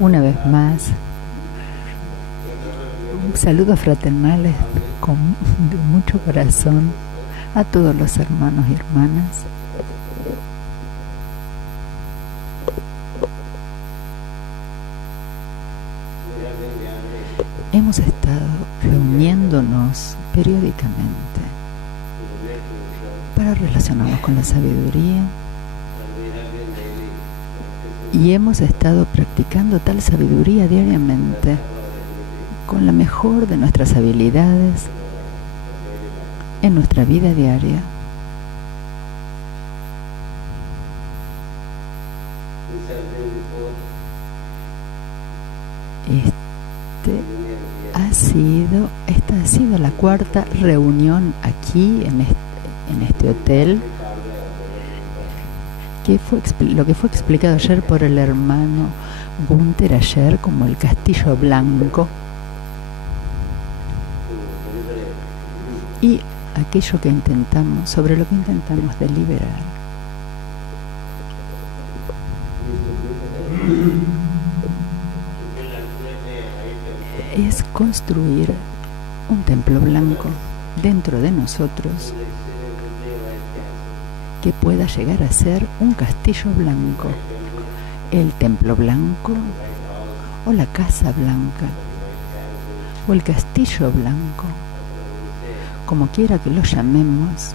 Una vez más, saludos fraternales de mucho corazón a todos los hermanos y hermanas. Hemos estado reuniéndonos periódicamente para relacionarnos con la sabiduría y hemos estado practicando tal sabiduría diariamente con la mejor de nuestras habilidades en nuestra vida diaria. Esta ha sido la cuarta reunión aquí en este hotel, lo que fue explicado ayer por el hermano Gunther ayer como el Castillo Blanco, y aquello que sobre lo que intentamos deliberar. Es construir un templo blanco dentro de nosotros que pueda llegar a ser un castillo blanco, el templo blanco o la casa blanca o el castillo blanco, como quiera que lo llamemos,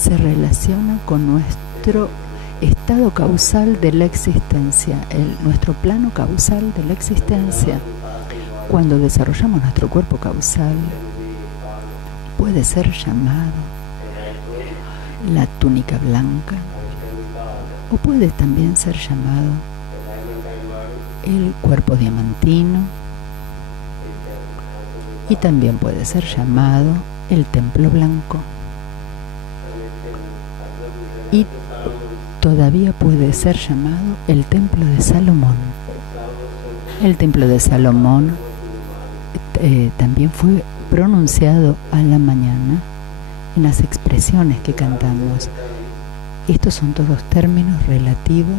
se relaciona con nuestro estado causal de la existencia, nuestro plano causal de la existencia. Cuando desarrollamos nuestro cuerpo causal, puede ser llamado la túnica blanca o puede también ser llamado el cuerpo diamantino y también puede ser llamado el templo blanco y todavía puede ser llamado el templo de Salomón. El templo de Salomón también fue pronunciado a la mañana en las expresiones que cantamos. Estos son todos términos relativos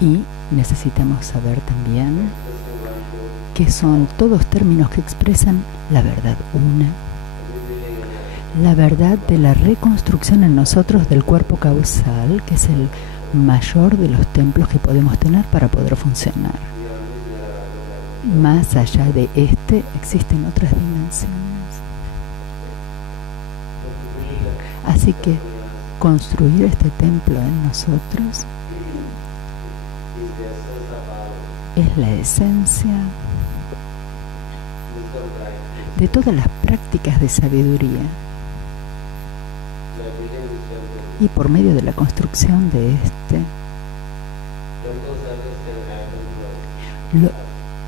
y necesitamos saber también que son todos términos que expresan la verdad una, la verdad de la reconstrucción en nosotros del cuerpo causal, que es el mayor de los templos que podemos tener para poder funcionar. Más allá de existen otras dimensiones. Así que construir este templo en nosotros es la esencia de todas las prácticas de sabiduría, y por medio de la construcción de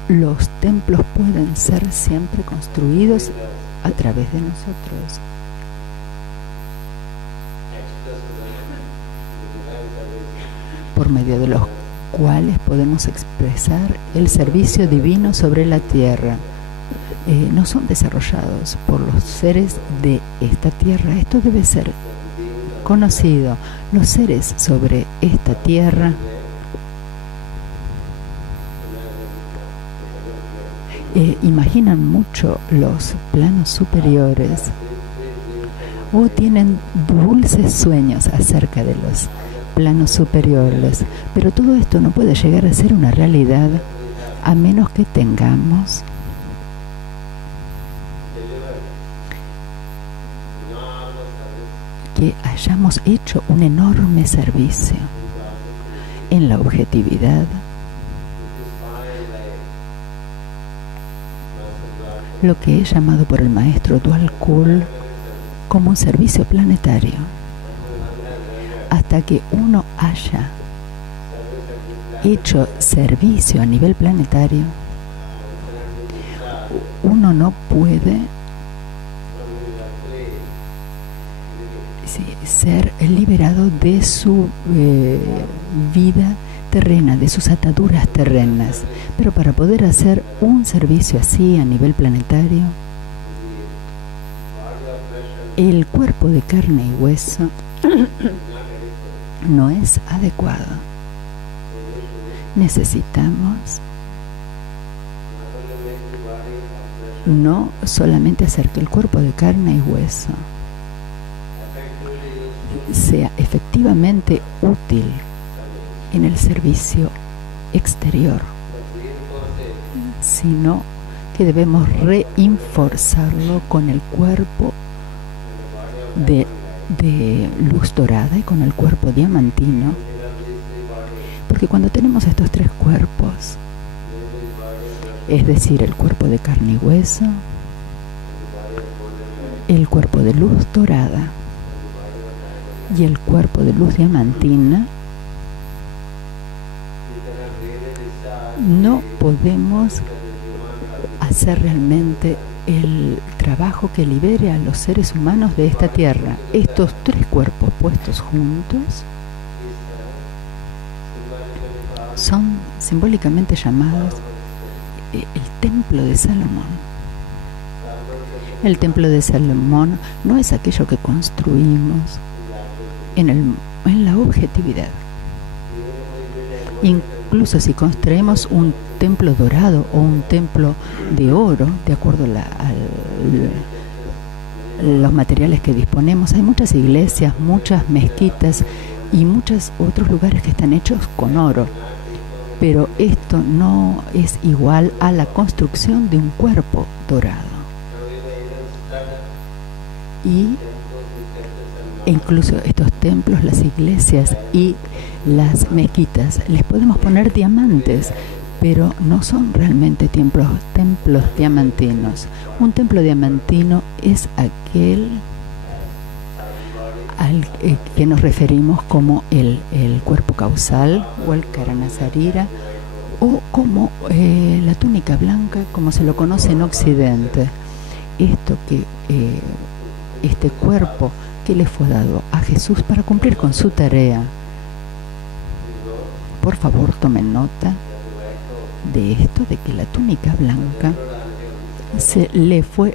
los templos pueden ser siempre construidos a través de nosotros, por medio de los cuales podemos expresar el servicio divino sobre la tierra. No son desarrollados por los seres de esta tierra. Esto debe ser conocido. Los seres sobre esta tierra imaginan mucho los planos superiores o tienen dulces sueños acerca de los planos superiores, pero todo esto no puede llegar a ser una realidad a menos que tengamos que hayamos hecho un enorme servicio en la objetividad, lo que es llamado por el maestro Dwal Kul como un servicio planetario. Hasta que uno haya hecho servicio a nivel planetario, uno no puede ser liberado de su vida terrena, de sus ataduras terrenas. Pero para poder hacer un servicio así a nivel planetario, el cuerpo de carne y hueso no es adecuado. Necesitamos no solamente hacer que el cuerpo de carne y hueso sea efectivamente útil en el servicio exterior, sino que debemos reforzarlo con el cuerpo de luz dorada y con el cuerpo diamantino, porque cuando tenemos estos tres cuerpos, es decir, el cuerpo de carne y hueso, el cuerpo de luz dorada y el cuerpo de luz diamantina, no podemos hacer realmente el trabajo que libere a los seres humanos de esta tierra. Estos tres cuerpos puestos juntos son simbólicamente llamados el templo de Salomón. El templo de Salomón no es aquello que construimos en la objetividad. Incluso si construimos un templo dorado o un templo de oro, de acuerdo a los materiales que disponemos, hay muchas iglesias, muchas mezquitas y muchos otros lugares que están hechos con oro. Pero esto no es igual a la construcción de un cuerpo dorado. Y incluso estos templos, las iglesias y las mezquitas, les podemos poner diamantes, pero no son realmente templos diamantinos. Un templo diamantino es aquel al que nos referimos como el cuerpo causal o el Karanasarira, o como la túnica blanca, como se lo conoce en Occidente. Este cuerpo que le fue dado a Jesús para cumplir con su tarea. Por favor, tomen nota de esto, de que la túnica blanca se le fue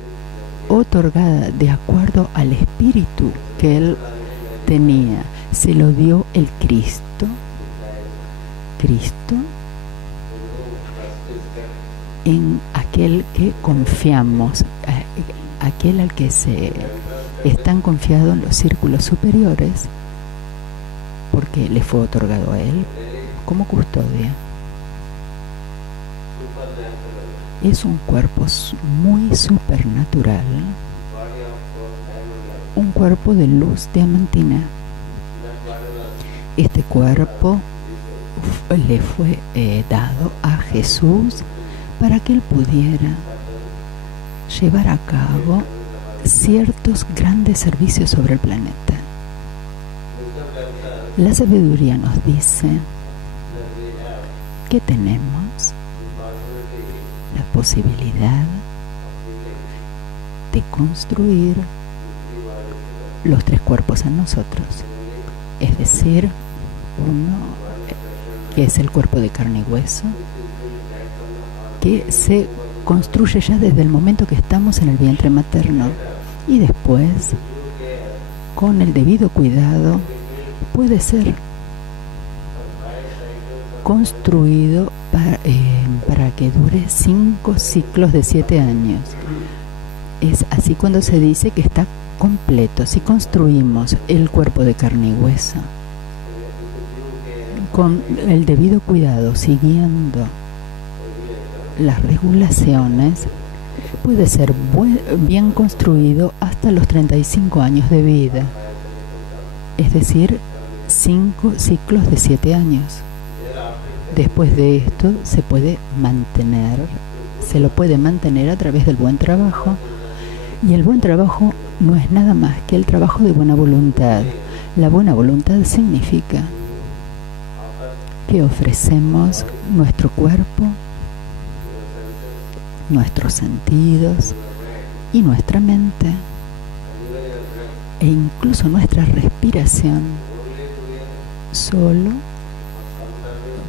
otorgada de acuerdo al espíritu que él tenía. Se lo dio el Cristo en aquel que confiamos, aquel al que se están confiados en los círculos superiores, porque le fue otorgado a él como custodia. Es un cuerpo muy supernatural, un cuerpo de luz diamantina. Este cuerpo le fue dado a Jesús para que él pudiera llevar a cabo ciertos grandes servicios sobre el planeta. La sabiduría nos dice que tenemos la posibilidad de construir los tres cuerpos en nosotros, es decir, uno que es el cuerpo de carne y hueso, que se construye ya desde el momento que estamos en el vientre materno, y después, con el debido cuidado, puede ser construido para que dure 5 ciclos de 7 años. Es así cuando se dice que está completo. Si construimos el cuerpo de carne y hueso con el debido cuidado, siguiendo las regulaciones, puede ser bien construido hasta los 35 años de vida, es decir, 5 ciclos de 7 años. Después de esto se lo puede mantener a través del buen trabajo, y el buen trabajo no es nada más que el trabajo de buena voluntad. La buena voluntad significa que ofrecemos nuestro cuerpo, nuestros sentidos y nuestra mente, e incluso nuestra respiración, solo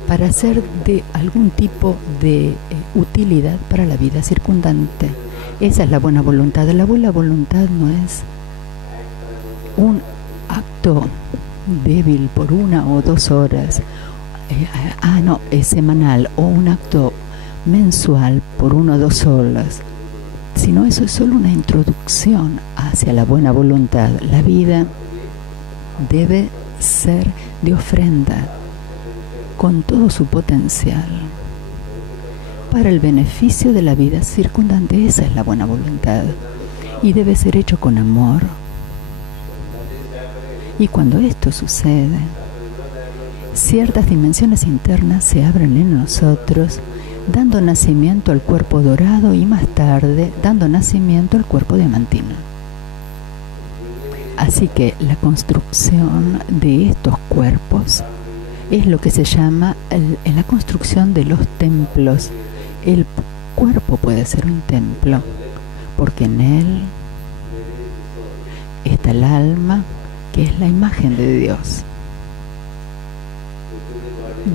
para ser de algún tipo de utilidad para la vida circundante. Esa es la buena voluntad. La buena voluntad no es un acto débil por 1 o 2 horas, es semanal, o un acto mensual por 1 o 2 horas, sino eso es solo una introducción hacia la buena voluntad. La vida debe ser de ofrenda con todo su potencial para el beneficio de la vida circundante. Esa es la buena voluntad y debe ser hecho con amor. Y cuando esto sucede, ciertas dimensiones internas se abren en nosotros, dando nacimiento al cuerpo dorado y más tarde dando nacimiento al cuerpo diamantino. Así que la construcción de estos cuerpos es lo que se llama la construcción de los templos. El cuerpo puede ser un templo porque en él está el alma, que es la imagen de Dios.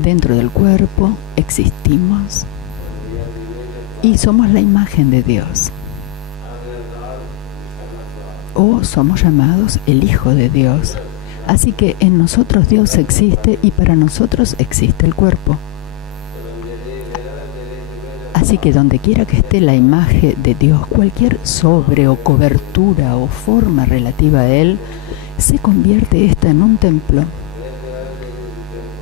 Dentro del cuerpo existimos y somos la imagen de Dios. O somos llamados el Hijo de Dios. Así que en nosotros Dios existe y para nosotros existe el cuerpo. Así que donde quiera que esté la imagen de Dios, cualquier sobre o cobertura o forma relativa a Él, se convierte esta en un templo.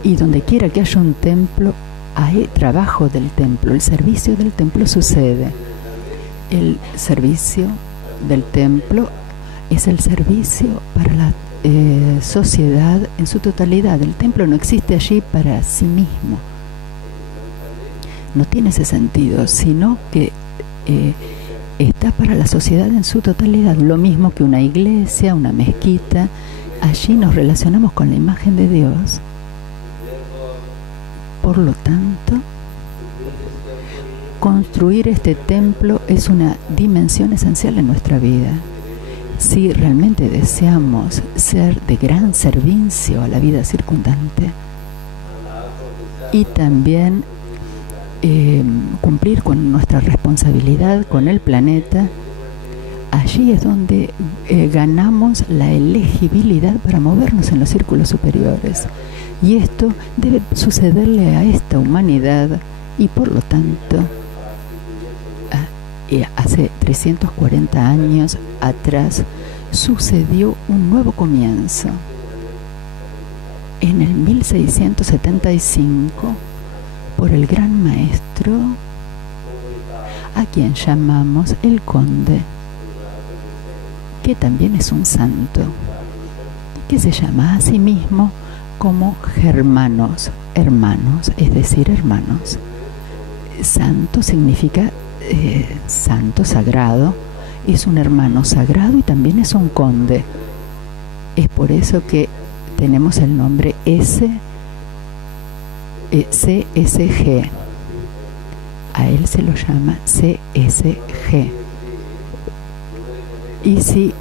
Y donde quiera que haya un templo, hay trabajo del templo. El servicio del templo sucede. El servicio del templo es el servicio para la sociedad en su totalidad. El templo no existe allí para sí mismo. No tiene ese sentido, sino que está para la sociedad en su totalidad. Lo mismo que una iglesia, una mezquita. Allí nos relacionamos con la imagen de Dios. Por lo tanto, construir este templo es una dimensión esencial en nuestra vida. Si realmente deseamos ser de gran servicio a la vida circundante y también cumplir con nuestra responsabilidad con el planeta, allí es donde ganamos la elegibilidad para movernos en los círculos superiores. Y esto debe sucederle a esta humanidad y por lo tanto, hace 340 años atrás sucedió un nuevo comienzo. En el 1675, por el gran maestro, a quien llamamos el Conde, que también es un santo, que se llama a sí mismo como Germanos, hermanos, es decir, hermanos. Santo significa santo, sagrado. Es un hermano sagrado y también es un conde. Es por eso que tenemos el nombre CSG. A él se lo llama CSG. Y si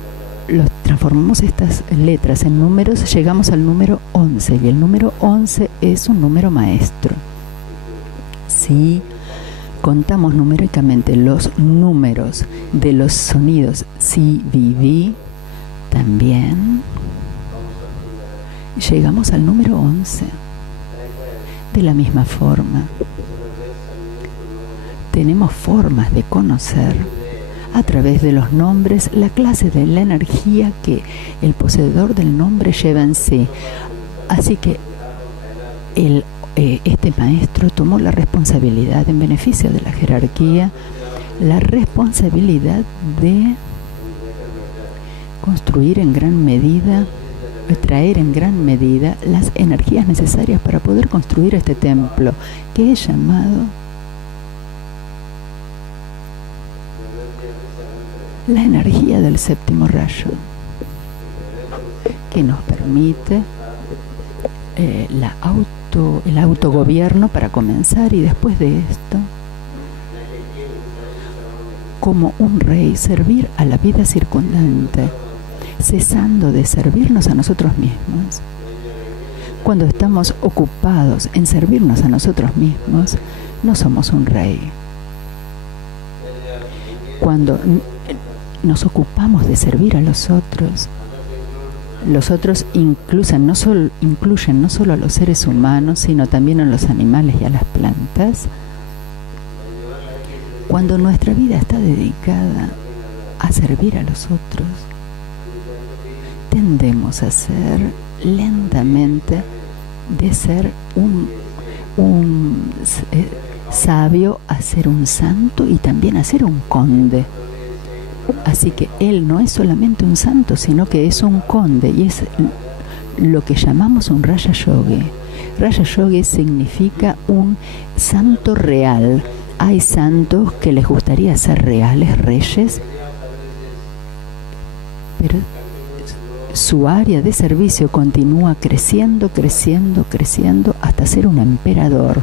transformamos estas letras en números, llegamos al número 11. Y el número 11 es un número maestro. Si contamos numéricamente los números de los sonidos si, viví, también llegamos al número 11. De la misma forma, tenemos formas de conocer a través de los nombres la clase de la energía que el poseedor del nombre lleva en sí. Así que este maestro tomó la responsabilidad en beneficio de la jerarquía, la responsabilidad de construir en gran medida, traer en gran medida las energías necesarias para poder construir este templo que es llamado la energía del séptimo rayo, que nos permite el autogobierno para comenzar, y después de esto, como un rey, servir a la vida circundante, cesando de servirnos a nosotros mismos. Cuando estamos ocupados en servirnos a nosotros mismos, no somos un rey. Cuando nos ocupamos de servir a los otros, Los otros incluyen no solo a los seres humanos, sino también a los animales y a las plantas. Cuando nuestra vida está dedicada a servir a los otros, tendemos a ser lentamente de ser un sabio a ser un santo y también a ser un conde. Así que él no es solamente un santo, sino que es un conde y es lo que llamamos un Raja Yogi. Raja Yogi significa un santo real. Hay santos que les gustaría ser reales, reyes, pero su área de servicio continúa creciendo hasta ser un emperador.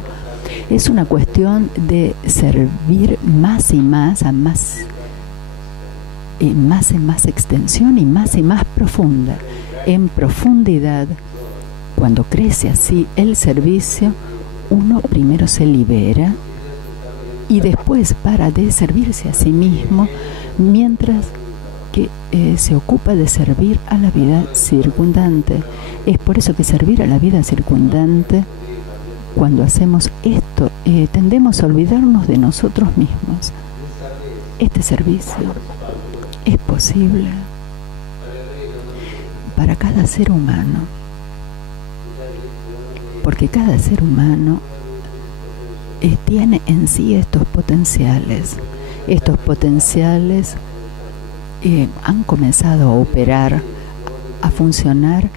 Es una cuestión de servir más y más a más en más extensión y más profunda. En profundidad, cuando crece así el servicio, uno primero se libera y después para de servirse a sí mismo, mientras que se ocupa de servir a la vida circundante. Es por eso que servir a la vida circundante, cuando hacemos esto, tendemos a olvidarnos de nosotros mismos. Este servicio es posible para cada ser humano, porque cada ser humano tiene en sí estos potenciales. Estos potenciales han comenzado a operar, a funcionar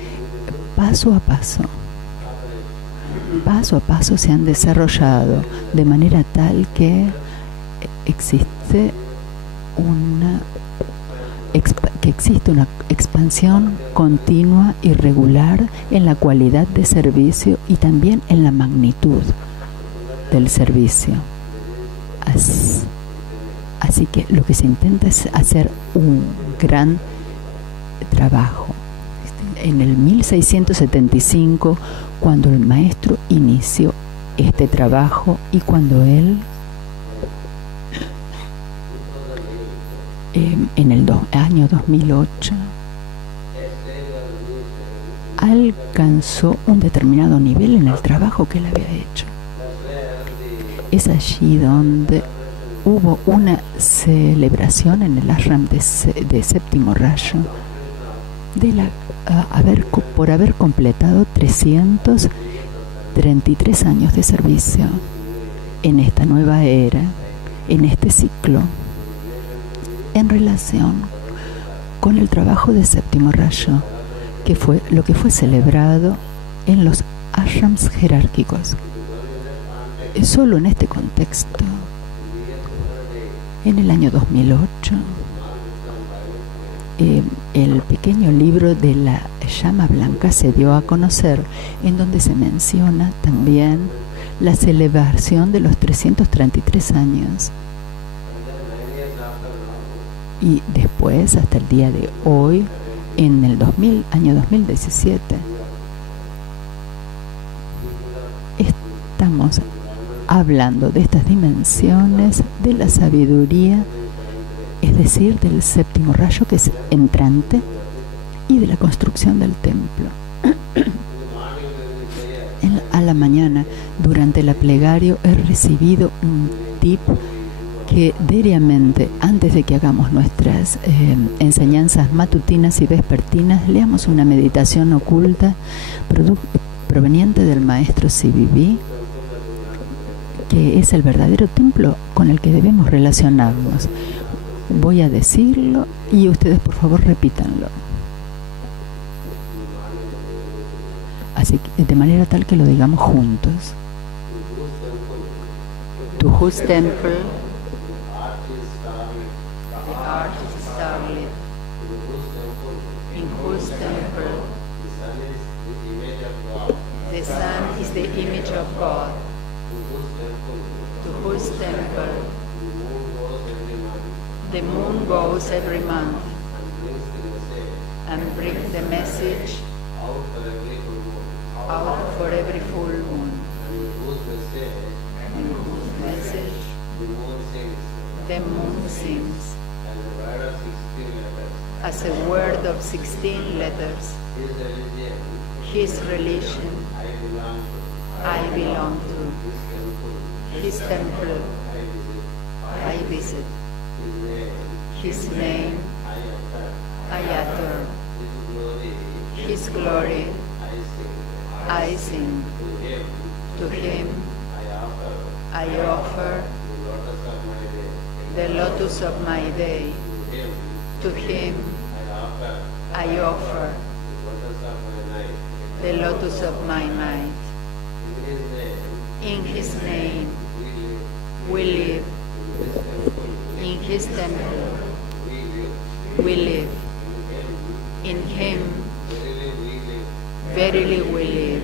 paso a paso. Paso a paso se han desarrollado de manera tal que existe una expansión continua y regular en la cualidad de servicio y también en la magnitud del servicio. Así que lo que se intenta es hacer un gran trabajo. En el 1675, cuando el maestro inició este trabajo y cuando él en el año 2008 alcanzó un determinado nivel en el trabajo que él había hecho. Es allí donde hubo una celebración en el ashram de Séptimo Rayo por haber completado 333 años de servicio en esta nueva era, en este ciclo, en relación con el trabajo de Séptimo Rayo, que fue lo que fue celebrado en los ashrams jerárquicos. Solo en este contexto, en el año 2008, el pequeño libro de la llama blanca se dio a conocer, en donde se menciona también la celebración de los 333 años. Y después, hasta el día de hoy, en el año 2017, estamos hablando de estas dimensiones de la sabiduría, es decir, del séptimo rayo que es entrante y de la construcción del templo. A la mañana, durante la plegaria, he recibido un tip que diariamente, antes de que hagamos nuestras enseñanzas matutinas y vespertinas, leamos una meditación oculta proveniente del maestro CBB, que es el verdadero templo con el que debemos relacionarnos. Voy a decirlo y ustedes por favor repítanlo. Así que de manera tal que lo digamos juntos. To whose temple the art is established, in whose temple the sun is the image of God, to whose temple the moon goes every month and brings the message out for every full moon, and whose message the moon sings, as a word of 16 letters. His religion, I belong to. His temple, I visit. His name, I utter. His glory, I sing. To him, I offer the lotus of my day. To him, I offer the lotus of my night. In his name, we live. In his temple, we live. In him, verily we live.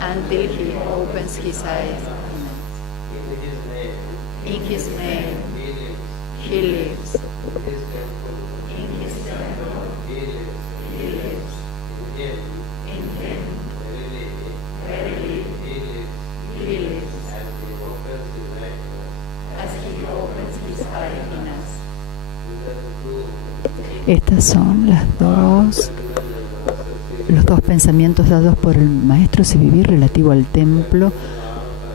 Until he opens his eyes. In his name, he lives. In his temple, he lives. In him, verily, he lives. As he opens his eyes in us. Estas son los dos pensamientos dados por el maestro Sivivir relativo al templo,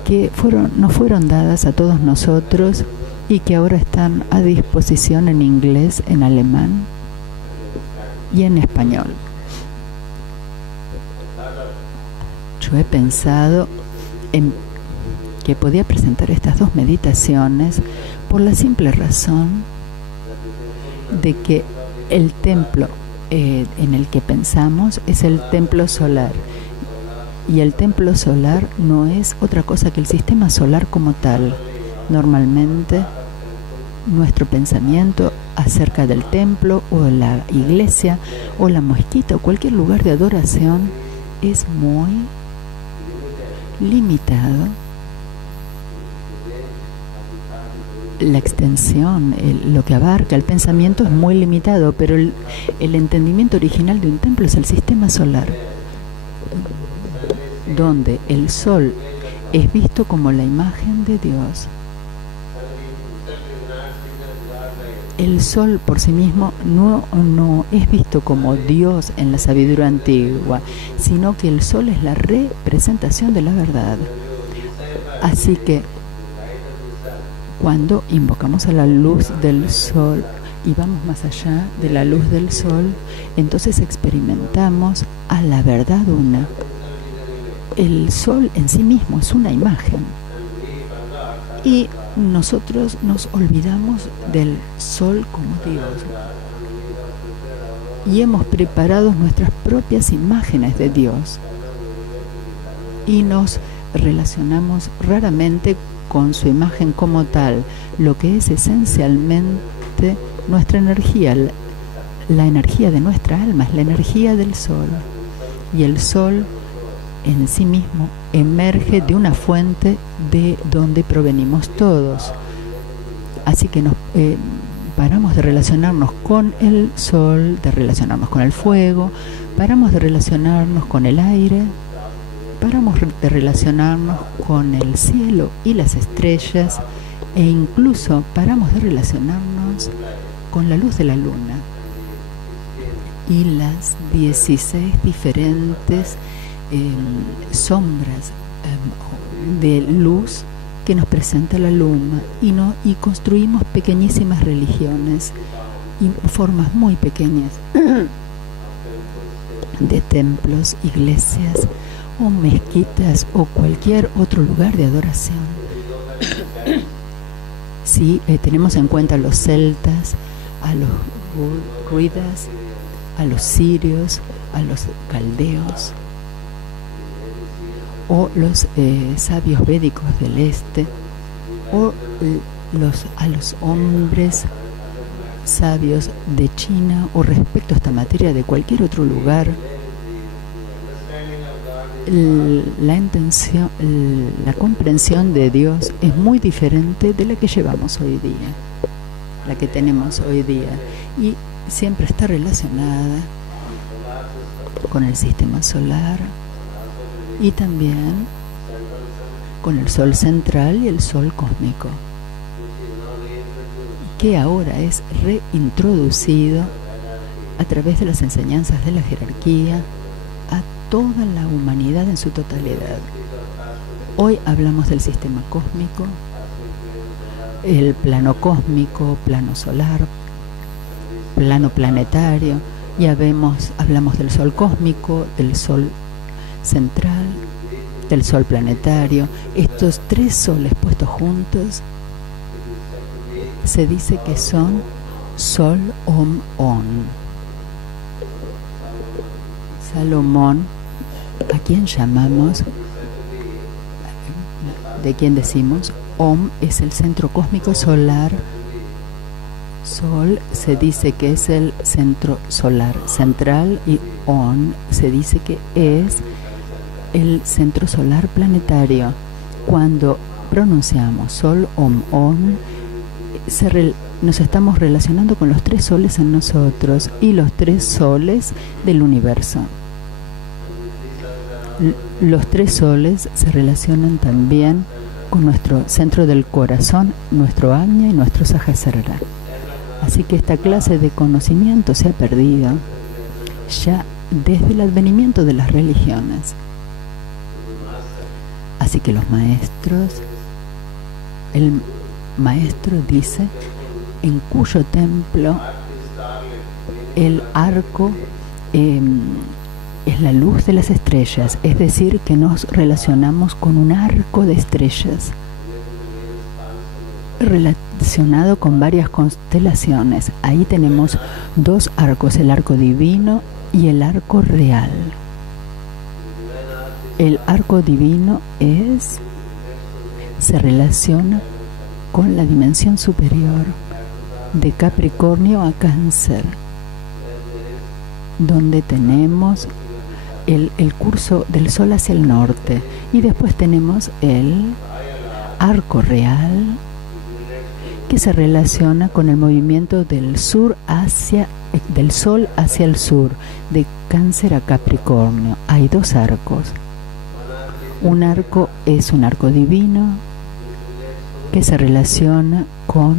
que nos fueron dadas a todos nosotros y que ahora están a disposición en inglés, en alemán y en español. Yo he pensado en que podía presentar estas dos meditaciones por la simple razón de que el templo en el que pensamos es el templo solar, y el templo solar no es otra cosa que el sistema solar como tal. Normalmente nuestro pensamiento acerca del templo o la iglesia o la mezquita o cualquier lugar de adoración es muy limitado. La extensión, lo que abarca el pensamiento es muy limitado, pero el entendimiento original de un templo es el sistema solar, donde el sol es visto como la imagen de Dios. El sol por sí mismo no es visto como Dios en la sabiduría antigua, sino que el sol es la representación de la verdad. Así que cuando invocamos a la luz del sol y vamos más allá de la luz del sol, entonces experimentamos a la verdad una. El sol en sí mismo es una imagen y nosotros nos olvidamos del sol como Dios y hemos preparado nuestras propias imágenes de Dios y nos relacionamos raramente con su imagen como tal, lo que es esencialmente nuestra energía. La energía de nuestra alma es la energía del sol, y el sol en sí mismo emerge de una fuente de donde provenimos todos. Así que nos paramos de relacionarnos con el sol, de relacionarnos con el fuego, paramos de relacionarnos con el aire, paramos de relacionarnos con el cielo y las estrellas, e incluso paramos de relacionarnos con la luz de la luna y las 16 diferentes sombras de luz que nos presenta la luna, y construimos pequeñísimas religiones y formas muy pequeñas de templos, iglesias o mezquitas o cualquier otro lugar de adoración. Si tenemos en cuenta a los celtas, a los druidas, a los sirios, a los caldeos o los sabios védicos del este, o a los hombres sabios de China, o respecto a esta materia de cualquier otro lugar, la comprensión de Dios es muy diferente de la que llevamos hoy día, la que tenemos hoy día, y siempre está relacionada con el sistema solar y también con el sol central y el sol cósmico, que ahora es reintroducido a través de las enseñanzas de la jerarquía a toda la humanidad en su totalidad. Hoy hablamos del sistema cósmico, el plano cósmico, plano solar, plano planetario. Ya hablamos del sol cósmico, del sol central, del sol planetario. Estos tres soles puestos juntos se dice que son Sol Om On. Salomón, ¿a quién llamamos? ¿De quién decimos? Om es el centro cósmico solar. Sol se dice que es el centro solar central y On se dice que es el centro solar planetario. Cuando pronunciamos Sol Om On, nos estamos relacionando con los tres soles en nosotros y los tres soles del universo. Los tres soles se relacionan también con nuestro centro del corazón, nuestro Ajna y nuestro Sahasrara. Así que esta clase de conocimiento se ha perdido ya desde el advenimiento de las religiones. Así que los maestros, el maestro dice en cuyo templo el arco es la luz de las estrellas, es decir, que nos relacionamos con un arco de estrellas relacionado con varias constelaciones. Ahí tenemos dos arcos, el arco divino y el arco real. El arco divino se relaciona con la dimensión superior de Capricornio a Cáncer, donde tenemos el curso del sol hacia el norte, y después tenemos el arco real que se relaciona con el movimiento del sol hacia el sur, de Cáncer a Capricornio. Hay dos arcos. Un arco es un arco divino que se relaciona con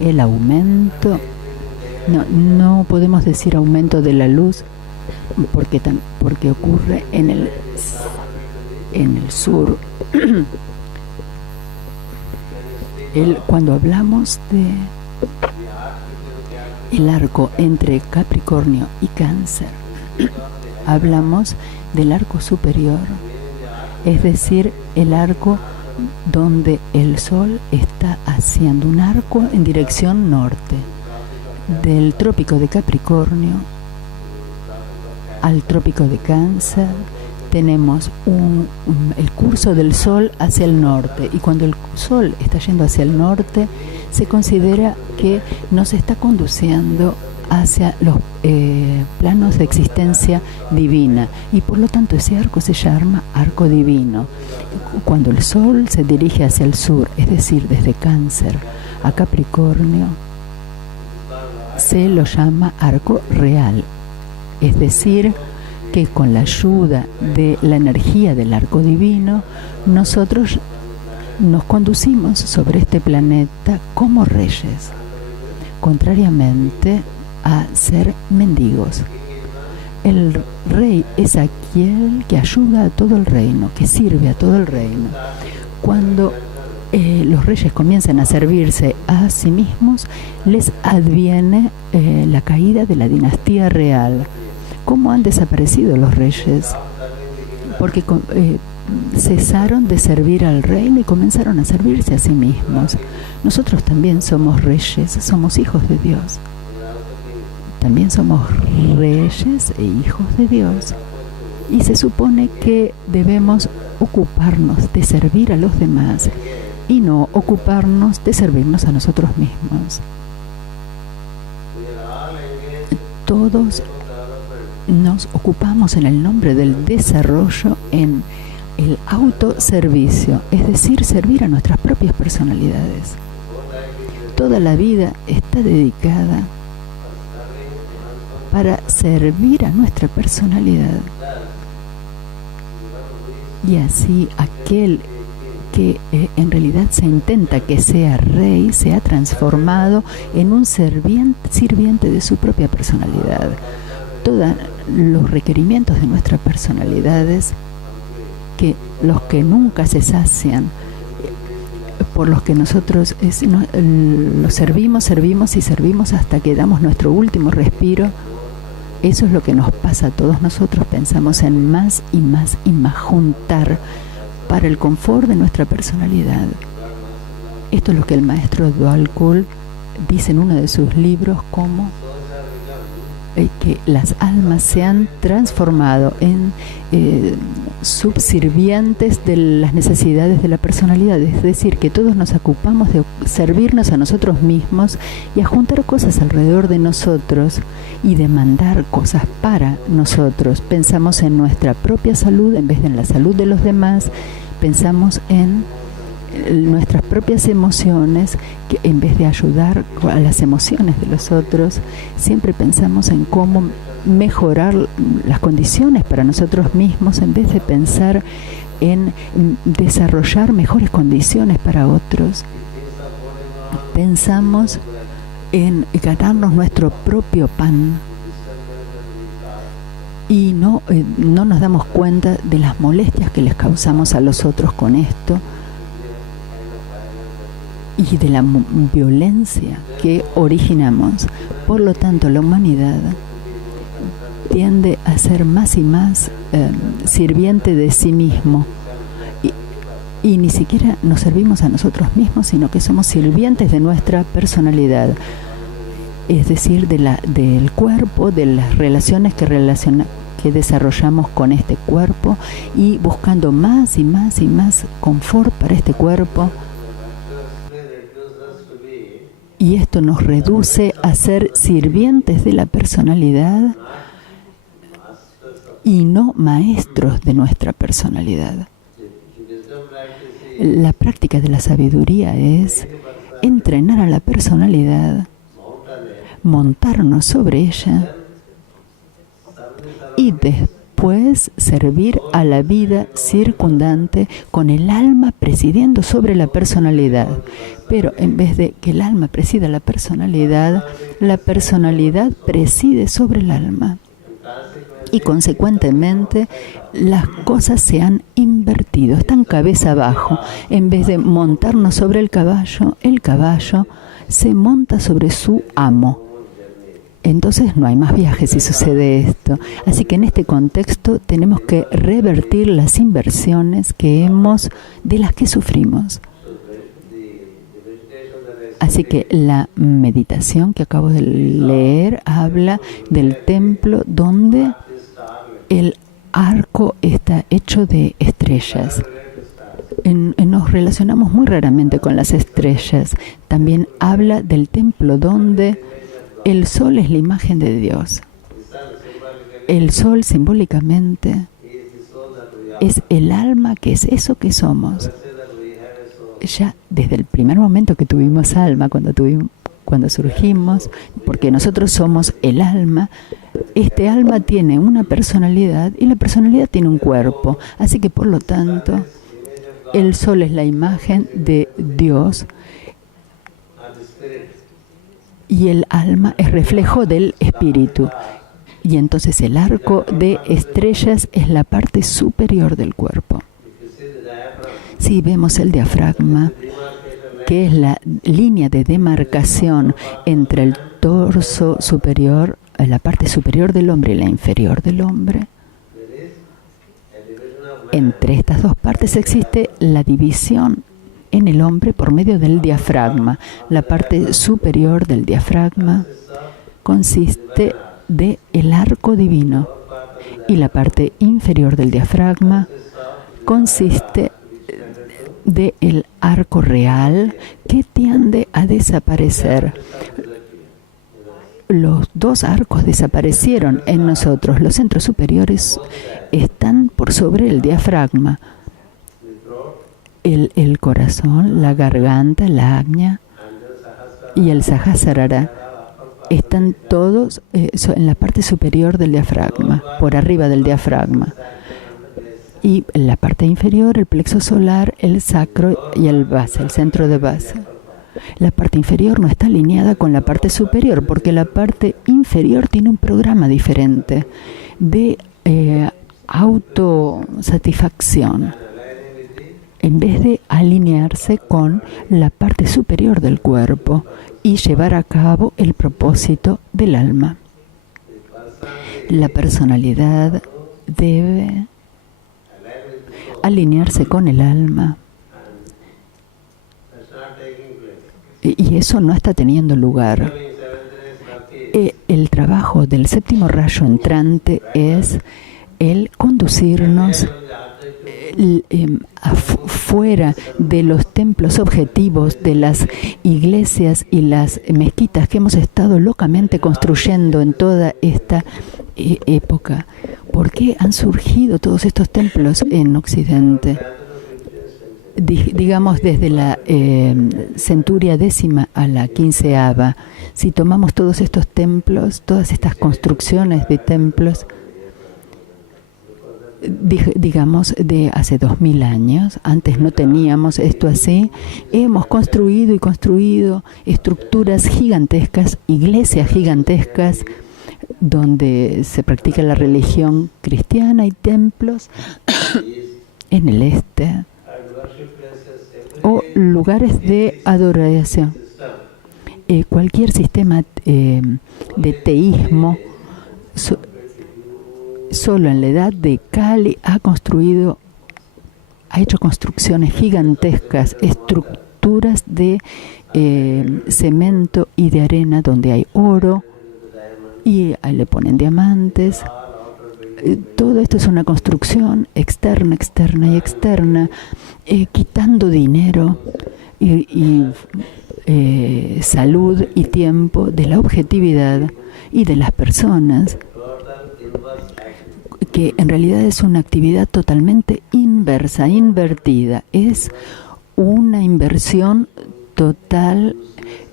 el aumento. No podemos decir aumento de la luz porque ocurre en el sur. Cuando hablamos de el arco entre Capricornio y Cáncer, hablamos del arco superior, es decir, el arco donde el sol está haciendo un arco en dirección norte, del trópico de Capricornio al trópico de Cáncer. Tenemos el curso del sol hacia el norte, y cuando el sol está yendo hacia el norte se considera que nos está conduciendo hacia los planos de existencia divina, y por lo tanto ese arco se llama arco divino. Cuando el sol se dirige hacia el sur, es decir, desde Cáncer a Capricornio, se lo llama arco real, es decir, que con la ayuda de la energía del arco divino nosotros nos conducimos sobre este planeta como reyes, contrariamente a ser mendigos. El rey es aquel que ayuda a todo el reino, que sirve a todo el reino. Cuando los reyes comienzan a servirse a sí mismos, les adviene la caída de la dinastía real. ¿Cómo han desaparecido los reyes? Porque cesaron de servir al reino y comenzaron a servirse a sí mismos. Nosotros también somos reyes, somos hijos de Dios. También somos reyes e hijos de Dios. Y se supone que debemos ocuparnos de servir a los demás y no ocuparnos de servirnos a nosotros mismos. Todos nos ocupamos en el nombre del desarrollo en el autoservicio, es decir, servir a nuestras propias personalidades. Toda la vida está dedicada para servir a nuestra personalidad. Y así aquel que en realidad se intenta que sea rey, se ha transformado en un sirviente de su propia personalidad. Todos los requerimientos de nuestras personalidades, que los que nunca se sacian, por los que nosotros los servimos y servimos hasta que damos nuestro último respiro. Eso es lo que nos pasa a todos nosotros. Pensamos en más y más y más juntar para el confort de nuestra personalidad. Esto es lo que el maestro Dwalkul dice en uno de sus libros, como que las almas se han transformado en subsirvientes de las necesidades de la personalidad. Es decir, que todos nos ocupamos de servirnos a nosotros mismos y a juntar cosas alrededor de nosotros y demandar cosas para nosotros. Pensamos en nuestra propia salud en vez de en la salud de los demás. Pensamos en nuestras propias emociones, que en vez de ayudar a las emociones de los otros, siempre pensamos en cómo mejorar las condiciones para nosotros mismos en vez de pensar en desarrollar mejores condiciones para otros. Pensamos en ganarnos nuestro propio pan y no nos damos cuenta de las molestias que les causamos a los otros con esto y de la violencia que originamos. Por lo tanto, la humanidad tiende a ser más y más sirviente de sí mismo y ni siquiera nos servimos a nosotros mismos, sino que somos sirvientes de nuestra personalidad, es decir, del cuerpo, de las relaciones que desarrollamos con este cuerpo, y buscando más y más y más confort para este cuerpo. Y esto nos reduce a ser sirvientes de la personalidad y no maestros de nuestra personalidad. La práctica de la sabiduría es entrenar a la personalidad, montarnos sobre ella y después servir a la vida circundante con el alma presidiendo sobre la personalidad. Pero en vez de que el alma presida la personalidad preside sobre el alma. Y consecuentemente las cosas se han invertido, están cabeza abajo. En vez de montarnos sobre el caballo se monta sobre su amo. Entonces no hay más viajes si sucede esto. Así que en este contexto tenemos que revertir las inversiones de las que sufrimos. Así que la meditación que acabo de leer habla del templo donde el arco está hecho de estrellas. Nos relacionamos muy raramente con las estrellas. También habla del templo donde el sol es la imagen de Dios. El sol simbólicamente es el alma, que es eso que somos. Ya desde el primer momento que tuvimos alma, cuando surgimos, porque nosotros somos el alma, este alma tiene una personalidad y la personalidad tiene un cuerpo. Así que por lo tanto, el sol es la imagen de Dios y el alma es reflejo del espíritu. Y entonces el arco de estrellas es la parte superior del cuerpo. Si vemos el diafragma, que es la línea de demarcación entre el torso superior, la parte superior del hombre y la inferior del hombre, entre estas dos partes existe la división en el hombre por medio del diafragma. La parte superior del diafragma consiste de el arco divino y la parte inferior del diafragma consiste de el arco real, que tiende a desaparecer. Los dos arcos desaparecieron en nosotros. Los centros superiores están por sobre el diafragma. El corazón, la garganta, la ajna y el sahasrara están todos en la parte superior del diafragma, por arriba del diafragma. Y la parte inferior, el plexo solar, el sacro y el base, el centro de base. La parte inferior no está alineada con la parte superior porque la parte inferior tiene un programa diferente de autosatisfacción, en vez de alinearse con la parte superior del cuerpo y llevar a cabo el propósito del alma. La personalidad debe alinearse con el alma. Y eso no está teniendo lugar. El trabajo del séptimo rayo entrante es el conducirnos fuera de los templos objetivos de las iglesias y las mezquitas que hemos estado locamente construyendo en toda esta época. ¿Por qué han surgido todos estos templos en Occidente? Digamos desde la centuria décima a la quinceava. Si tomamos todos estos templos, todas estas construcciones de templos, digamos de hace 2000 años, antes no teníamos esto así, hemos construido y construido estructuras gigantescas, iglesias gigantescas, donde se practica la religión cristiana, y templos en el este, o lugares de adoración. Cualquier sistema de teísmo, solo en la edad de Kali ha hecho construcciones gigantescas, estructuras de cemento y de arena donde hay oro y le ponen diamantes. Todo esto es una construcción externa, externa y externa, quitando dinero y salud y tiempo de la objetividad y de las personas, que en realidad es una actividad totalmente inversa, invertida. Es una inversión total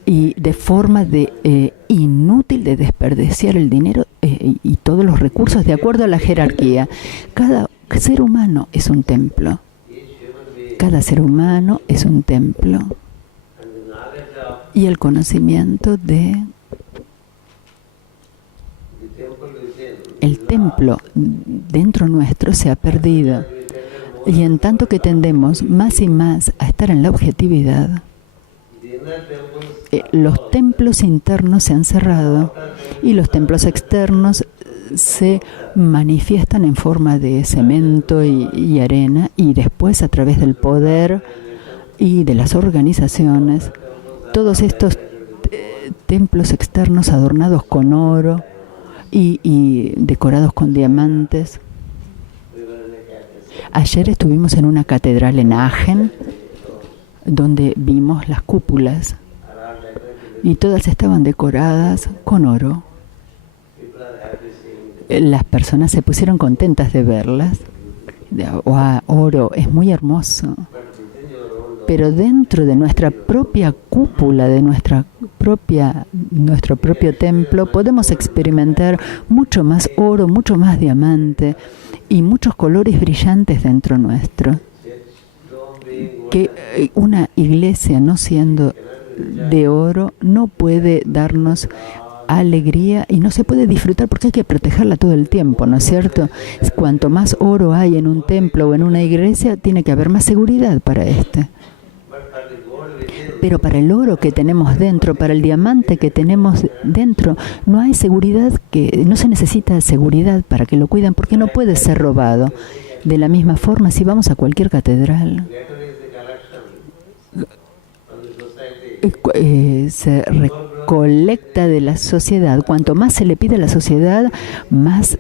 y de forma de inútil de desperdiciar el dinero y todos los recursos de acuerdo a la jerarquía. Cada ser humano es un templo. Cada ser humano es un templo. Y el conocimiento de el templo dentro nuestro se ha perdido. Y en tanto que tendemos más y más a estar en la objetividad, los templos internos se han cerrado y los templos externos se manifiestan en forma de cemento y arena, y después a través del poder y de las organizaciones, todos estos templos externos adornados con oro y decorados con diamantes. Ayer estuvimos en una catedral en Aachen, donde vimos las cúpulas y todas estaban decoradas con oro. Las personas se pusieron contentas de verlas. Oro es muy hermoso. Pero dentro de nuestra propia cúpula, de nuestro propio templo, podemos experimentar mucho más oro, mucho más diamante y muchos colores brillantes dentro nuestro. Que una iglesia no siendo de oro no puede darnos alegría y no se puede disfrutar porque hay que protegerla todo el tiempo, ¿no es cierto? Cuanto más oro hay en un templo o en una iglesia, tiene que haber más seguridad para este. Pero para el oro que tenemos dentro, para el diamante que tenemos dentro, no hay seguridad, no se necesita seguridad para que lo cuiden porque no puede ser robado. De la misma forma, si vamos a cualquier catedral, se recolecta de la sociedad. Cuanto más se le pide a la sociedad, más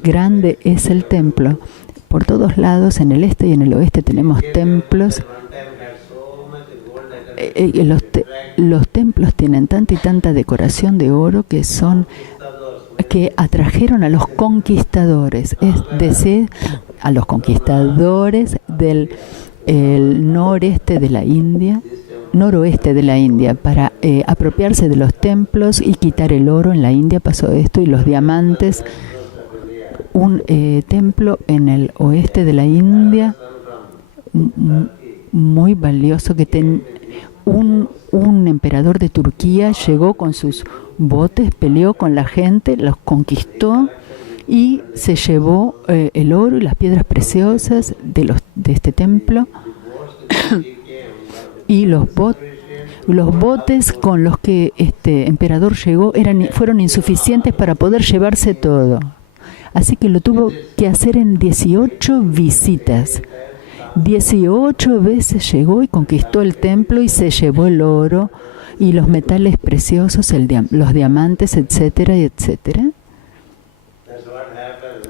grande es el templo. Por todos lados, en el este y en el oeste, tenemos templos. Los templos tienen tanta y tanta decoración de oro que atrajeron a los conquistadores, es decir, a los conquistadores del noroeste de la India, para apropiarse de los templos y quitar el oro. En la India pasó esto, y los diamantes. un templo en el oeste de la India muy valioso que un emperador de Turquía llegó con sus botes, peleó con la gente, los conquistó y se llevó el oro y las piedras preciosas de este templo y los botes con los que este emperador llegó fueron insuficientes para poder llevarse todo. Así que lo tuvo que hacer en 18 visitas. 18 veces llegó y conquistó el templo y se llevó el oro y los metales preciosos, los diamantes, etcétera, etcétera.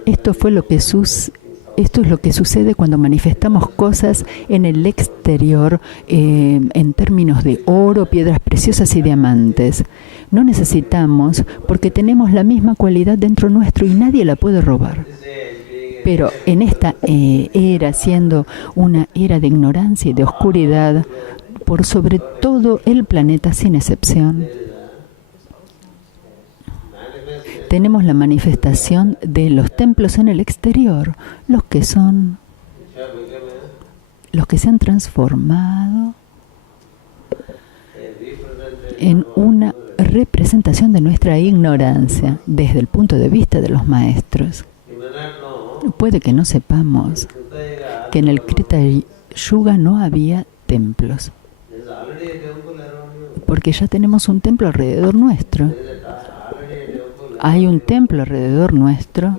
Esto es lo que sucede cuando manifestamos cosas en el exterior en términos de oro, piedras preciosas y diamantes. No necesitamos porque tenemos la misma cualidad dentro nuestro y nadie la puede robar. Pero en esta era, siendo una era de ignorancia y de oscuridad, por sobre todo el planeta sin excepción, tenemos la manifestación de los templos en el exterior, los que se han transformado en una representación de nuestra ignorancia desde el punto de vista de los maestros. Puede que no sepamos que en el Krita Yuga no había templos, porque ya tenemos un templo alrededor nuestro. Hay un templo alrededor nuestro,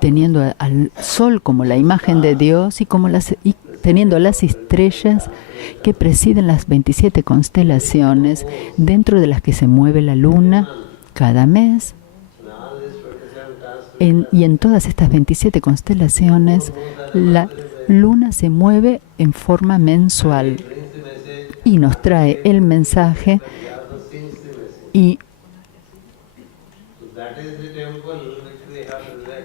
teniendo al sol como la imagen de Dios y teniendo las estrellas que presiden las 27 constelaciones, dentro de las que se mueve la luna cada mes. Y en todas estas 27 constelaciones, la luna se mueve en forma mensual y nos trae el mensaje y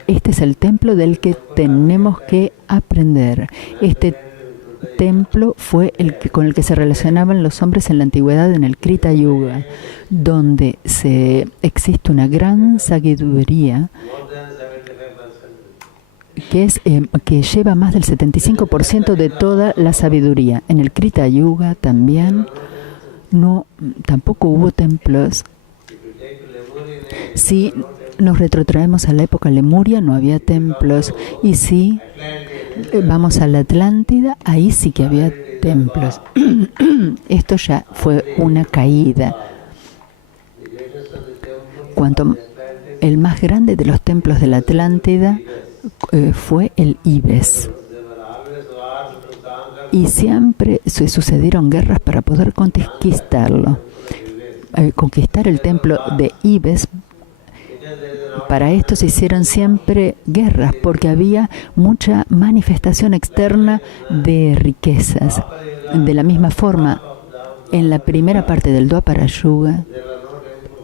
este es el templo del que tenemos que aprender. Este templo fue con el que se relacionaban los hombres en la antigüedad, en el Krita Yuga, donde existe una gran sabiduría que lleva más del 75% de toda la sabiduría. En el Krita Yuga también tampoco hubo templos. Si nos retrotraemos a la época lemuria, no había templos. Y si vamos a la Atlántida, ahí sí que había templos. Esto ya fue una caída. El más grande de los templos de la Atlántida fue el Ibis. Y siempre se sucedieron guerras para poder conquistarlo. Conquistar el templo de Ibis, para esto se hicieron siempre guerras, porque había mucha manifestación externa de riquezas. De la misma forma, en la primera parte del Dwapara Yuga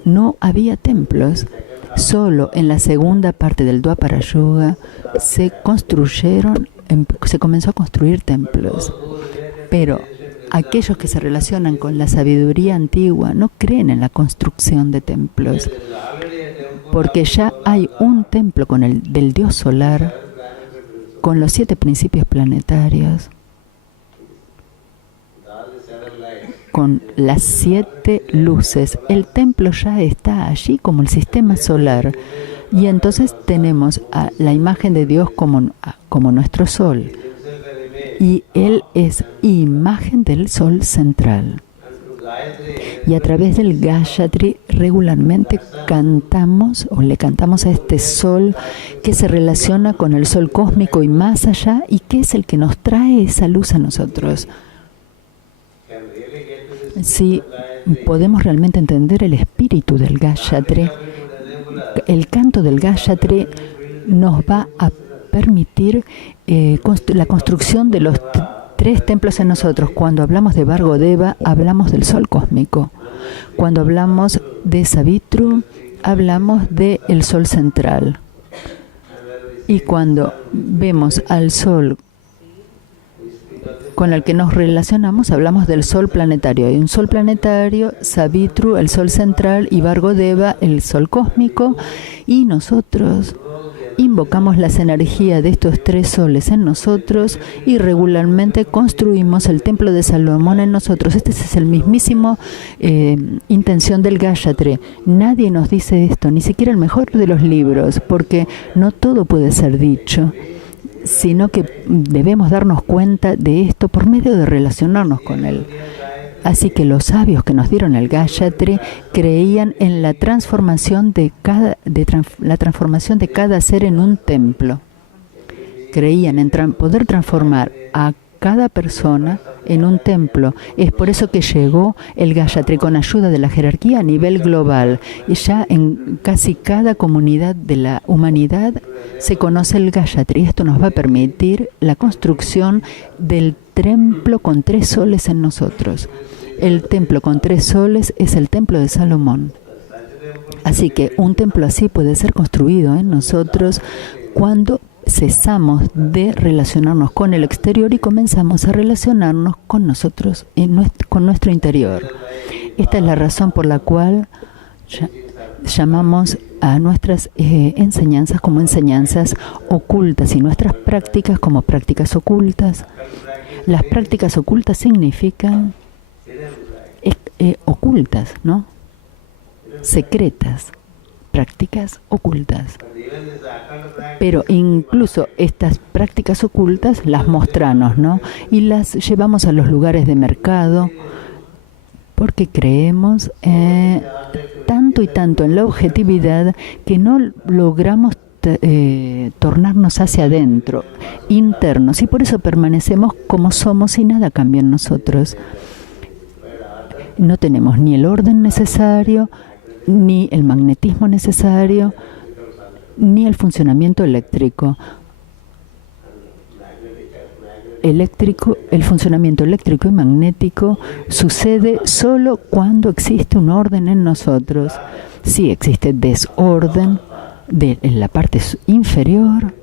no había templos. Solo en la segunda parte del Dwapara Yuga se comenzó a construir templos. Pero aquellos que se relacionan con la sabiduría antigua no creen en la construcción de templos, porque ya hay un templo del dios solar, con los 7 principios planetarios, con las 7 luces. El templo ya está allí como el sistema solar. Y entonces tenemos a la imagen de Dios como nuestro sol. Y Él es imagen del sol central. Y a través del Gayatri regularmente cantamos o le cantamos a este sol que se relaciona con el sol cósmico y más allá, y que es el que nos trae esa luz a nosotros. Si podemos realmente entender el espíritu del Gayatri, el canto del Gayatri nos va a permitir la construcción de los 3 templos en nosotros. Cuando hablamos de Vargodeva, hablamos del sol cósmico. Cuando hablamos de Savitru, hablamos del sol central. Y cuando vemos al sol con el que nos relacionamos, hablamos del sol planetario. Hay un sol planetario, Savitru, el sol central, y Vargodeva, el sol cósmico. Y nosotros invocamos las energías de estos 3 soles en nosotros y regularmente construimos el templo de Salomón en nosotros. Este es el mismísimo intención del Gayatri. Nadie nos dice esto, ni siquiera el mejor de los libros, porque no todo puede ser dicho, sino que debemos darnos cuenta de esto por medio de relacionarnos con él. Así que los sabios que nos dieron el Gayatri creían en la transformación de cada ser en un templo. Creían en poder transformar a cada persona en un templo. Es por eso que llegó el Gayatri con ayuda de la jerarquía a nivel global. Y ya en casi cada comunidad de la humanidad se conoce el Gayatri. Esto nos va a permitir la construcción del templo con 3 soles en nosotros. El templo con 3 soles es el templo de Salomón. Así que un templo así puede ser construido en nosotros cuando cesamos de relacionarnos con el exterior y comenzamos a relacionarnos con nosotros, con nuestro interior. Esta es la razón por la cual llamamos a nuestras enseñanzas como enseñanzas ocultas y nuestras prácticas como prácticas ocultas. Las prácticas ocultas significan ocultas, ¿no? Secretas, prácticas ocultas. Pero incluso estas prácticas ocultas las mostramos, ¿no? Y las llevamos a los lugares de mercado porque creemos tanto y tanto en la objetividad que no logramos tornarnos hacia adentro, internos, y por eso permanecemos como somos y nada cambia en nosotros. No tenemos ni el orden necesario, ni el magnetismo necesario, ni el funcionamiento eléctrico. El funcionamiento eléctrico y magnético sucede solo cuando existe un orden en nosotros. Si existe desorden en la parte inferior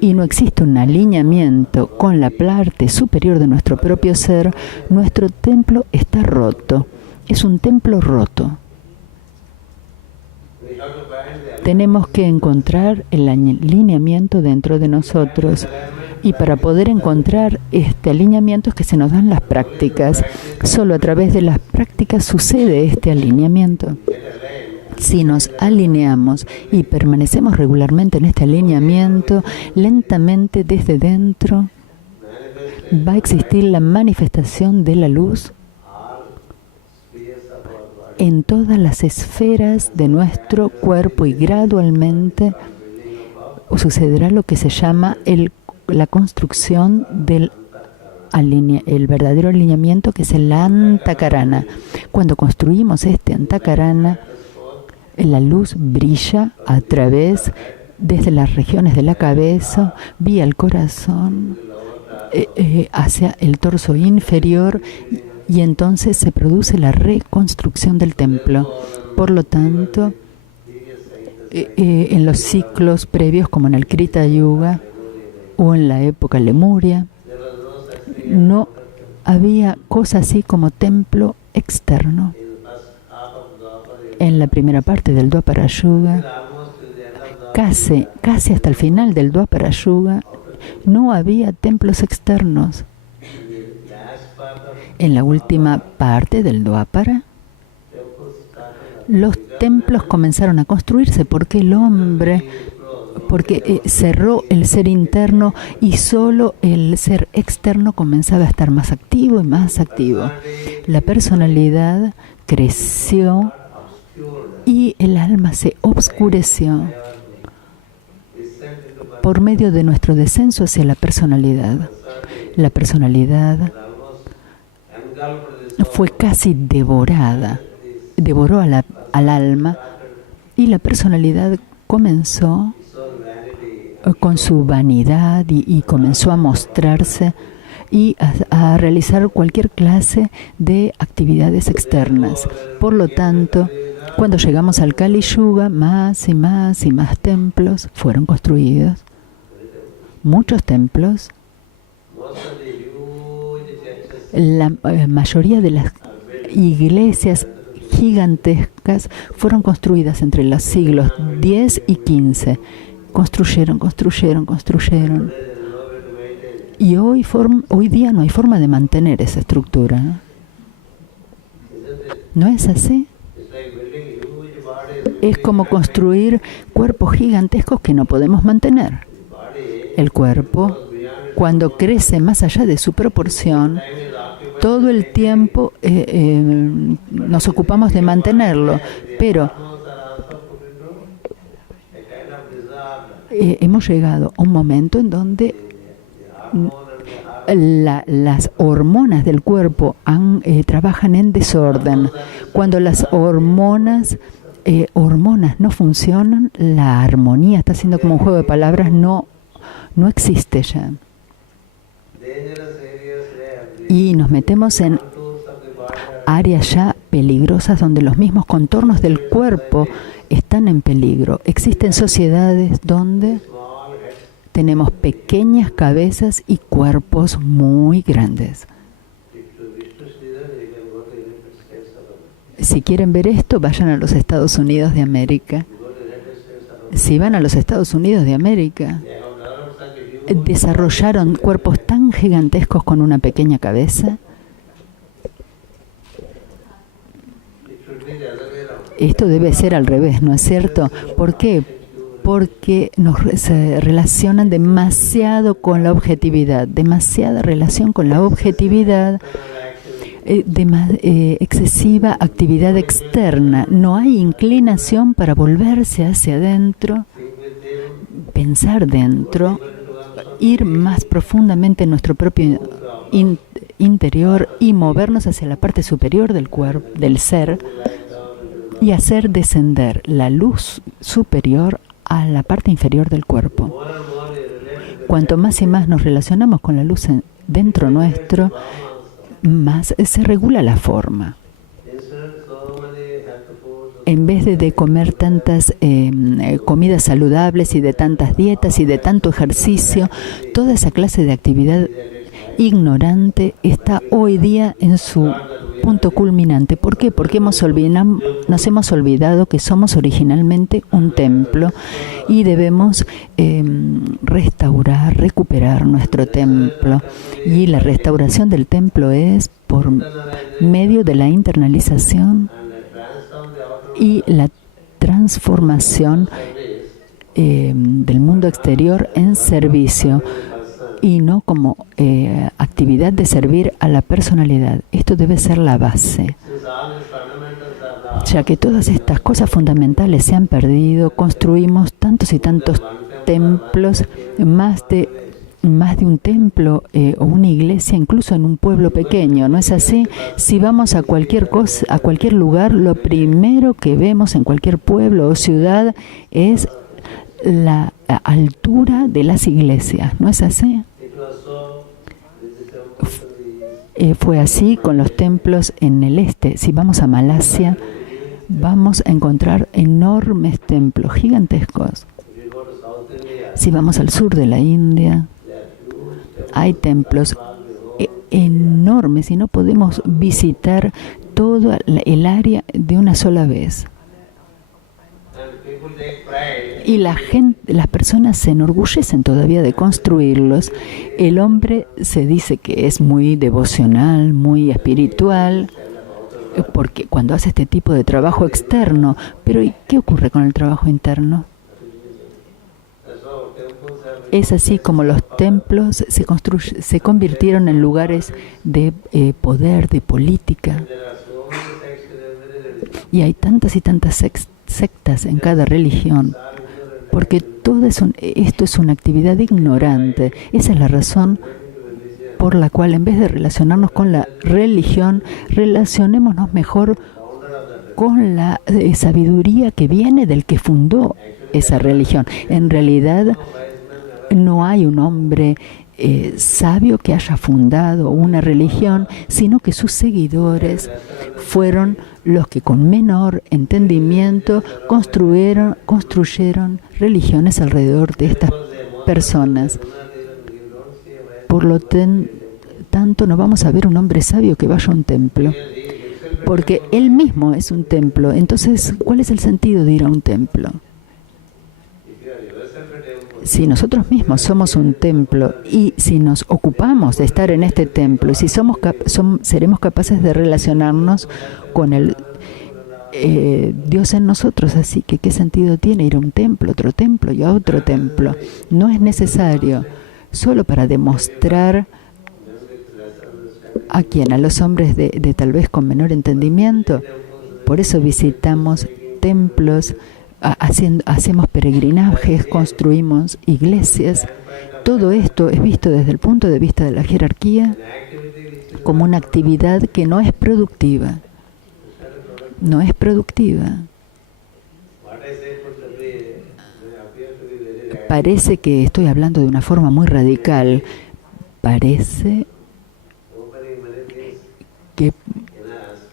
y no existe un alineamiento con la parte superior de nuestro propio ser, nuestro templo está roto. Es un templo roto. Tenemos que encontrar el alineamiento dentro de nosotros. Y para poder encontrar este alineamiento es que se nos dan las prácticas. Solo a través de las prácticas sucede este alineamiento. Si nos alineamos y permanecemos regularmente en este alineamiento, lentamente desde dentro va a existir la manifestación de la luz en todas las esferas de nuestro cuerpo y gradualmente sucederá lo que se llama la construcción del el verdadero alineamiento, que es el Antakarana. Cuando construimos este Antakarana, la luz brilla a través, desde las regiones de la cabeza, vía el corazón, hacia el torso inferior, y entonces se produce la reconstrucción del templo. Por lo tanto, en los ciclos previos, como en el Krita Yuga o en la época Lemuria, no había cosa así como templo externo. En la primera parte del Dwapara Yuga, casi hasta el final del Dwapara Yuga, no había templos externos. En la última parte del Dwapara, los templos comenzaron a construirse porque cerró el ser interno y solo el ser externo comenzaba a estar más activo y más activo. La personalidad creció y el alma se obscureció por medio de nuestro descenso hacia la personalidad. La personalidad fue casi devoró al alma, y la personalidad comenzó con su vanidad y comenzó a mostrarse y a realizar cualquier clase de actividades externas. Por lo tanto, cuando llegamos al Kali Yuga, más y más y más templos fueron construidos. Muchos templos. La mayoría de las iglesias gigantescas fueron construidas entre los siglos X y XV. Construyeron. Y hoy día no hay forma de mantener esa estructura, ¿no? ¿No es así? Es como construir cuerpos gigantescos que no podemos mantener. El cuerpo, cuando crece más allá de su proporción, todo el tiempo nos ocupamos de mantenerlo, pero hemos llegado a un momento en donde las hormonas del cuerpo trabajan en desorden. Cuando las hormonas no funcionan, la armonía, está siendo como un juego de palabras, no existe ya. Y nos metemos en áreas ya peligrosas donde los mismos contornos del cuerpo están en peligro. Existen sociedades donde tenemos pequeñas cabezas y cuerpos muy grandes. Si quieren ver esto, vayan a los Estados Unidos de América. Si van a los Estados Unidos de América, desarrollaron cuerpos tan gigantescos con una pequeña cabeza. Esto debe ser al revés, ¿no es cierto? ¿Por qué? Porque se relacionan demasiado con la objetividad, demasiada relación con la objetividad, excesiva actividad externa. No hay inclinación para volverse hacia adentro, pensar dentro, ir más profundamente en nuestro propio interior y movernos hacia la parte superior del cuerpo, del ser, y hacer descender la luz superior a la parte inferior del cuerpo. Cuanto más y más nos relacionamos con la luz dentro nuestro, más se regula la forma. En vez de comer tantas comidas saludables y de tantas dietas y de tanto ejercicio, toda esa clase de actividad ignorante está hoy día en su punto culminante. ¿Por qué? Porque nos hemos olvidado que somos originalmente un templo y debemos recuperar nuestro templo. Y la restauración del templo es por medio de la internalización y la transformación del mundo exterior en servicio, y no como actividad de servir a la personalidad. Esto debe ser la base. Ya que todas estas cosas fundamentales se han perdido, construimos tantos y tantos templos, más de un templo o una iglesia, incluso en un pueblo pequeño, ¿no es así? Si vamos a cualquier lugar, lo primero que vemos en cualquier pueblo o ciudad es la altura de las iglesias, ¿no es así? Fue así con los templos en el este. Si vamos a Malasia, vamos a encontrar enormes templos gigantescos. Si vamos al sur de la India, hay templos enormes y no podemos visitar todo el área de una sola vez. Y las personas se enorgullecen todavía de construirlos. El hombre se dice que es muy devocional, muy espiritual, porque cuando hace este tipo de trabajo externo. Pero ¿y qué ocurre con el trabajo interno? Es así como los templos se convirtieron en lugares de poder, de política. Y hay tantas y tantas sectas en cada religión, porque esto es una actividad ignorante. Esa es la razón por la cual, en vez de relacionarnos con la religión, relacionémonos mejor con la sabiduría que viene del que fundó esa religión. En realidad, no hay un hombre sabio que haya fundado una religión, sino que sus seguidores fueron los que con menor entendimiento construyeron religiones alrededor de estas personas. Por lo tanto, no vamos a ver un hombre sabio que vaya a un templo. porque Él mismo es un templo. Entonces, ¿cuál es el sentido de ir a un templo? Si nosotros mismos somos un templo y si nos ocupamos de estar en este templo y si seremos capaces de relacionarnos con el Dios en nosotros, así que ¿qué sentido tiene ir a un templo, otro templo y a otro templo? No es necesario solo para demostrar a los hombres de tal vez con menor entendimiento. Por eso visitamos templos, hacemos peregrinajes, construimos iglesias. Todo esto es visto desde el punto de vista de la jerarquía como una actividad que no es productiva. No es productiva. Parece que estoy hablando de una forma muy radical. Parece que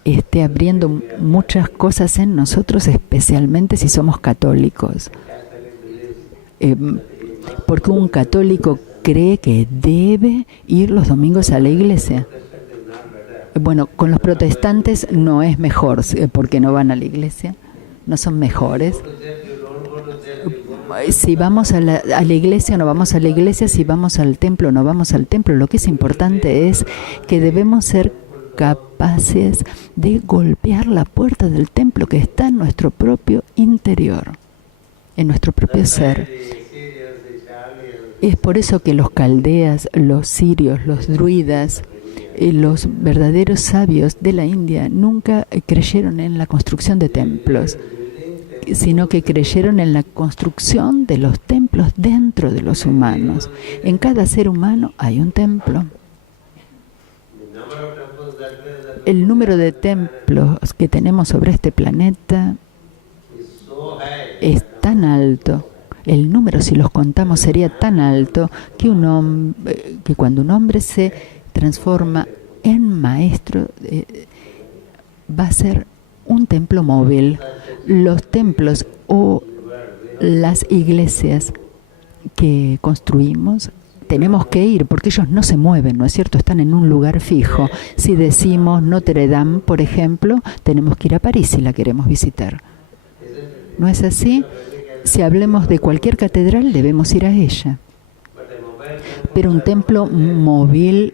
esté abriendo muchas cosas en nosotros, especialmente si somos católicos. Porque un católico cree que debe ir los domingos a la iglesia. Bueno, con los protestantes no es mejor, porque no van a la iglesia, no son mejores. Si vamos a la iglesia o no vamos a la iglesia, si vamos al templo o no vamos al templo, lo que es importante es que debemos ser capaces de golpear la puerta del templo que está en nuestro propio interior, en nuestro propio ser. Es por eso que los caldeas, los sirios, los druidas, los verdaderos sabios de la India nunca creyeron en la construcción de templos, sino que creyeron en la construcción de los templos dentro de los humanos. En cada ser humano hay un templo. El número de templos que tenemos sobre este planeta es tan alto. El número, si los contamos, sería tan alto que cuando un hombre se transforma en maestro, va a ser un templo móvil. Los templos o las iglesias que construimos, tenemos que ir porque ellos no se mueven, ¿no es cierto? Están en un lugar fijo. Si decimos Notre Dame, por ejemplo, tenemos que ir a París si la queremos visitar. ¿No es así? Si hablemos de cualquier catedral, debemos ir a ella. Pero un templo móvil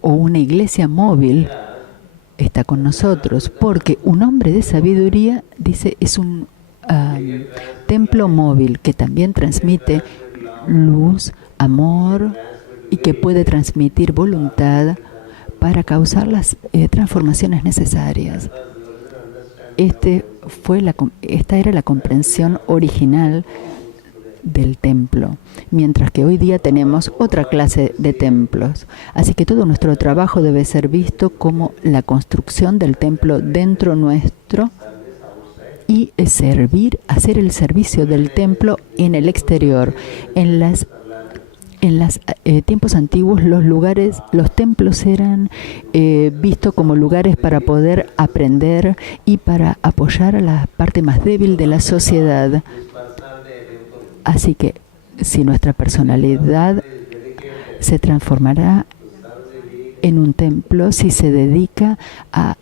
o una iglesia móvil está con nosotros, porque un hombre de sabiduría, dice, es un templo móvil que también transmite luz, amor y que puede transmitir voluntad para causar las transformaciones necesarias. Esta era la comprensión original del templo, mientras que hoy día tenemos otra clase de templos. Así que todo nuestro trabajo debe ser visto como la construcción del templo dentro nuestro y hacer el servicio del templo en el exterior. En los tiempos antiguos los templos eran vistos como lugares para poder aprender y para apoyar a la parte más débil de la sociedad. Así que si nuestra personalidad se transformará en un templo, si se dedica a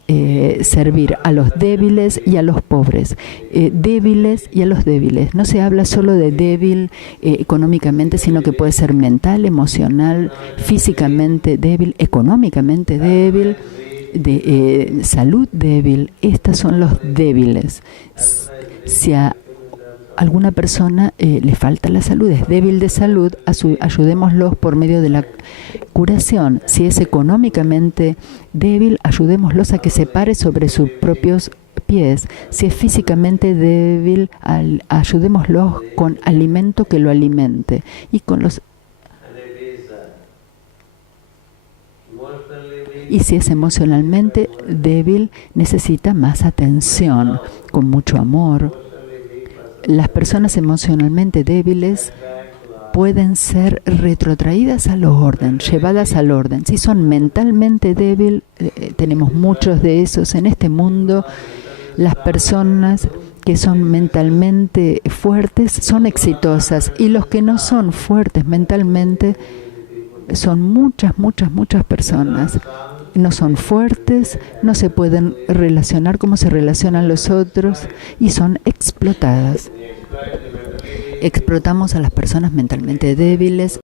servir a los débiles y a los pobres, débiles y a los débiles. No se habla solo de débil económicamente, sino que puede ser mental, emocional, físicamente débil, económicamente débil, de salud débil. Estos son los débiles. Si a alguna persona le falta la salud, es débil de salud, ayudémoslos por medio de la curación. Si es económicamente débil, ayudémoslos a que se pare sobre sus propios pies. Si es físicamente débil, ayudémoslos con alimento que lo alimente. Y si es emocionalmente débil, necesita más atención, con mucho amor. Las personas emocionalmente débiles pueden ser retrotraídas al orden, llevadas al orden. Si son mentalmente débiles, tenemos muchos de esos en este mundo. Las personas que son mentalmente fuertes son exitosas y los que no son fuertes mentalmente son muchas personas. no son fuertes, no se pueden relacionar como se relacionan los otros y son explotadas. Explotamos a las personas mentalmente débiles